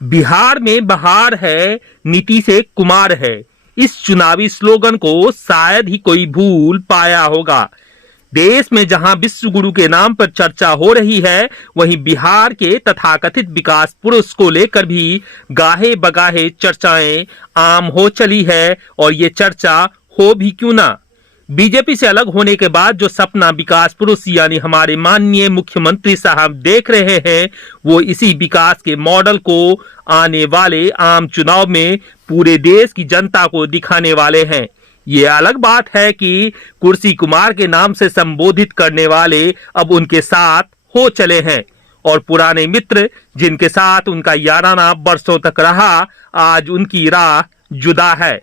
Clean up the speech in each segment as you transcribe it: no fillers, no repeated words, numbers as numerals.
बिहार में बहार है, नीति से कुमार है। इस चुनावी स्लोगन को शायद ही कोई भूल पाया होगा। देश में जहां विश्व गुरु के नाम पर चर्चा हो रही है, वहीं बिहार के तथाकथित विकास पुरुष को लेकर भी गाहे बगाहे चर्चाएं आम हो चली है। और ये चर्चा हो भी क्यों ना। बीजेपी से अलग होने के बाद जो सपना विकास पुरुष यानी हमारे माननीय मुख्यमंत्री साहब देख रहे हैं, वो इसी विकास के मॉडल को आने वाले आम चुनाव में पूरे देश की जनता को दिखाने वाले हैं। ये अलग बात है कि कुर्सी कुमार के नाम से संबोधित करने वाले अब उनके साथ हो चले हैं और पुराने मित्र जिनके साथ उनका याराना बरसों तक रहा, आज उनकी राह जुदा है।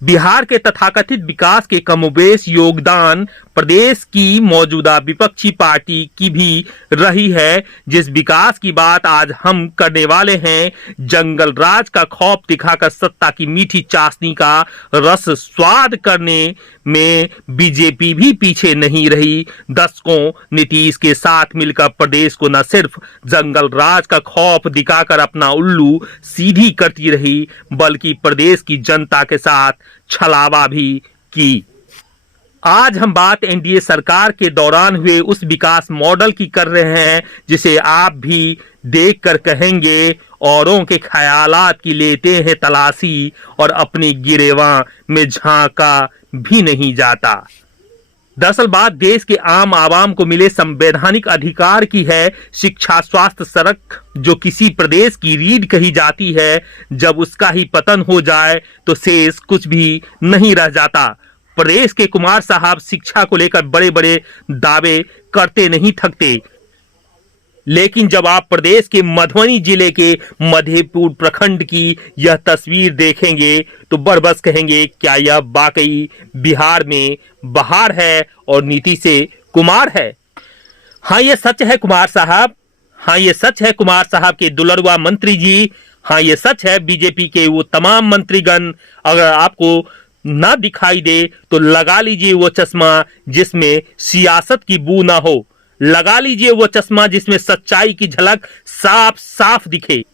बिहार के तथाकथित विकास के कमोबेश योगदान प्रदेश की मौजूदा विपक्षी पार्टी की भी रही है। जिस विकास की बात आज हम करने वाले हैं, जंगल राज का खौफ दिखाकर सत्ता की मीठी चाशनी का रस स्वाद करने में बीजेपी भी पीछे नहीं रही। दशकों नीतीश के साथ मिलकर प्रदेश को न सिर्फ जंगल राज का खौफ दिखाकर अपना उल्लू सीधी करती रही, बल्कि प्रदेश की जनता के साथ छलावा भी की। आज हम बात एनडीए सरकार के दौरान हुए उस विकास मॉडल की कर रहे हैं, जिसे आप भी देखकर कहेंगे औरों के ख्यालात की लेते हैं तलाशी और अपनी गिरेबां में झांका भी नहीं जाता। दरअसल बात देश के आम आवाम को मिले संवैधानिक अधिकार की है। शिक्षा, स्वास्थ्य, सड़क जो किसी प्रदेश की रीढ़ कही जाती है, जब उसका ही पतन हो जाए तो शेष कुछ भी नहीं रह जाता। प्रदेश के कुमार साहब शिक्षा को लेकर बड़े बड़े दावे करते नहीं थकते, लेकिन जब आप प्रदेश के मधुबनी जिले के मधेपुर प्रखंड की यह तस्वीर देखेंगे तो बरबस कहेंगे, क्या यह वाकई बिहार में बहार है और नीति से कुमार है। हाँ, ये सच है कुमार साहब। हाँ, ये सच है कुमार साहब के दुलड़ुआ मंत्री जी। हाँ, ये सच है बीजेपी के वो तमाम मंत्रीगण। अगर आपको ना दिखाई दे तो लगा लीजिए वो चश्मा जिसमें सियासत की बू ना हो। लगा लीजिए वो चश्मा जिसमें सच्चाई की झलक साफ साफ दिखे,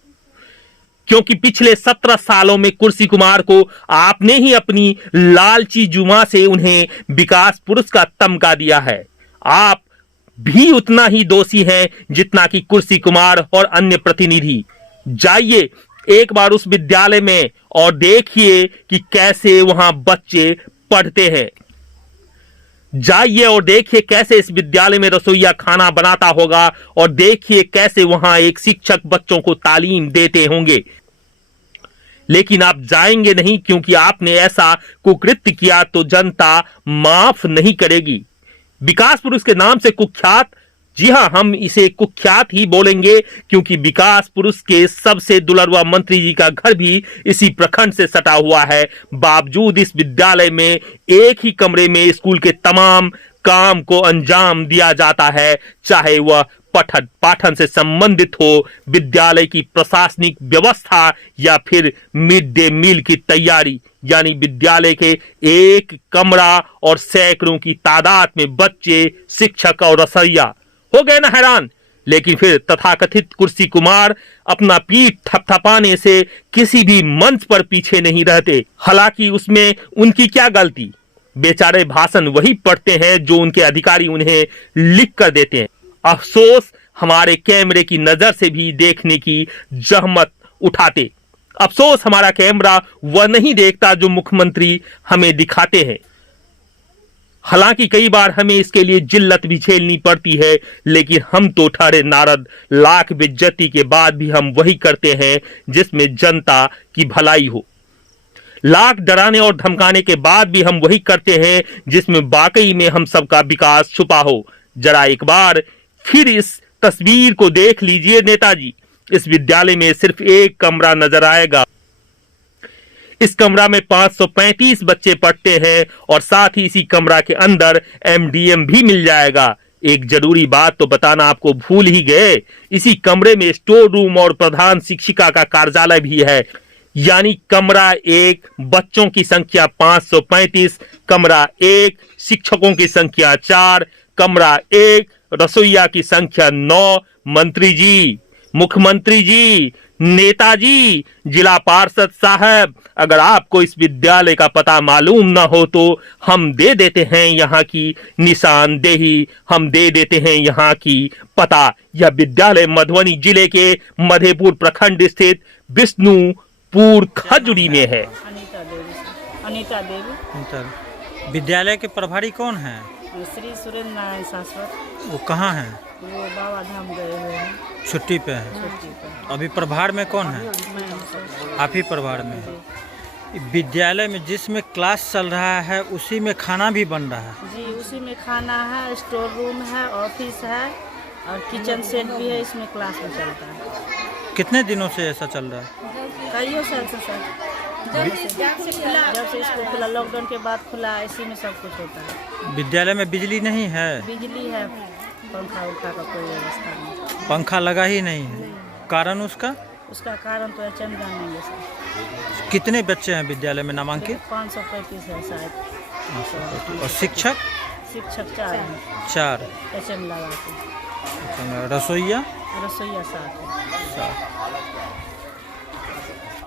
क्योंकि पिछले 17 सालों में कुर्सी कुमार को आपने ही अपनी लालची जुमा से उन्हें विकास पुरुष का तमगा दिया है। आप भी उतना ही दोषी हैं जितना कि कुर्सी कुमार और अन्य प्रतिनिधि। जाइए एक बार उस विद्यालय में और देखिए कि कैसे वहां बच्चे पढ़ते हैं। जाइए और देखिए कैसे इस विद्यालय में रसोइया खाना बनाता होगा और देखिए कैसे वहां एक शिक्षक बच्चों को तालीम देते होंगे। लेकिन आप जाएंगे नहीं, क्योंकि आपने ऐसा कुकृत्य किया तो जनता माफ नहीं करेगी। विकास पुरुष के नाम से कुख्यात, जी हां, हम इसे कुख्यात ही बोलेंगे, क्योंकि विकास पुरुष के सबसे दुलड़ुआ मंत्री जी का घर भी इसी प्रखंड से सटा हुआ है। बावजूद इस विद्यालय में एक ही कमरे में स्कूल के तमाम काम को अंजाम दिया जाता है, चाहे वह पठन पाठन से संबंधित हो, विद्यालय की प्रशासनिक व्यवस्था या फिर मिड डे मील की तैयारी। यानी विद्यालय के एक कमरा और सैकड़ों की तादाद में बच्चे, शिक्षक और रसोइया। हो गए ना हैरान। लेकिन फिर तथाकथित कुर्सी कुमार अपना पीठ थपथपाने से किसी भी मंच पर पीछे नहीं रहते। हालांकि उसमें उनकी क्या गलती, बेचारे भाषण वही पढ़ते हैं जो उनके अधिकारी उन्हें लिख कर देते हैं। अफसोस हमारे कैमरे की नजर से भी देखने की जहमत उठाते। अफसोस हमारा कैमरा वह नहीं देखता जो मुख्यमंत्री हमें दिखाते हैं। हालांकि कई बार हमें इसके लिए जिल्लत भी झेलनी पड़ती है, लेकिन हम तो ठहरे नारद। लाख बेइज्जती के बाद भी हम वही करते हैं जिसमें जनता की भलाई हो। लाख डराने और धमकाने के बाद भी हम वही करते हैं जिसमें वाकई में हम सबका विकास छुपा हो। जरा एक बार फिर इस तस्वीर को देख लीजिए नेताजी। इस विद्यालय में सिर्फ एक कमरा नजर आएगा। इस कमरा में 535 बच्चे पढ़ते हैं और साथ ही इसी कमरा के अंदर एमडीएम भी मिल जाएगा। एक जरूरी बात तो बताना आपको भूल ही गए, इसी कमरे में स्टोर रूम और प्रधान शिक्षिका का कार्यालय भी है। यानी कमरा एक, बच्चों की संख्या 535, कमरा एक, शिक्षकों की संख्या 4, कमरा एक, रसोइया की संख्या 9। मंत्री जी, मुख्यमंत्री जी, नेताजी, जिला पार्षद साहब, अगर आपको इस विद्यालय का पता मालूम न हो तो हम दे देते हैं यहाँ की निशानदेही, हम दे देते हैं यहाँ की पता। यह विद्यालय मधुबनी जिले के मधेपुर प्रखंड स्थित विष्णुपुर खजुरी में है। अनीता देवी। अनीता देवी। विद्यालय के प्रभारी कौन है? श्री सुरेंद्र नारायण शाश्वत। वो कहाँ हैं? वो बाबा धाम गए हुए हैं छुट्टी पे हैं। छुट्टी पर। अभी प्रभार में कौन है? मैं हूँ सर। आप ही प्रभार में हैं। विद्यालय में जिसमें क्लास चल रहा है उसी में खाना भी बन रहा है? जी, उसी में खाना है, स्टोर रूम है, ऑफिस है और किचन सेट भी है। इसमें क्लास में चलता है। कितने दिनों से ऐसा चल रहा है? कईयों साल से सर। जब से स्कूल खुला, लॉकडाउन के बाद खुला, इसी में सब कुछ होता है। विद्यालय में बिजली नहीं है? बिजली है, पंखा उखा का कोई व्यवस्था नहीं। पंखा लगा ही नहीं है। कारण उसका कारण तो चंद जानेंगे सर। कितने बच्चे हैं विद्यालय में नामांकित? 535 है शायद। और शिक्षक? शिक्षक 4 हैं। 4। HM लगा के। रसोईया? रसोईया 7 है। 7।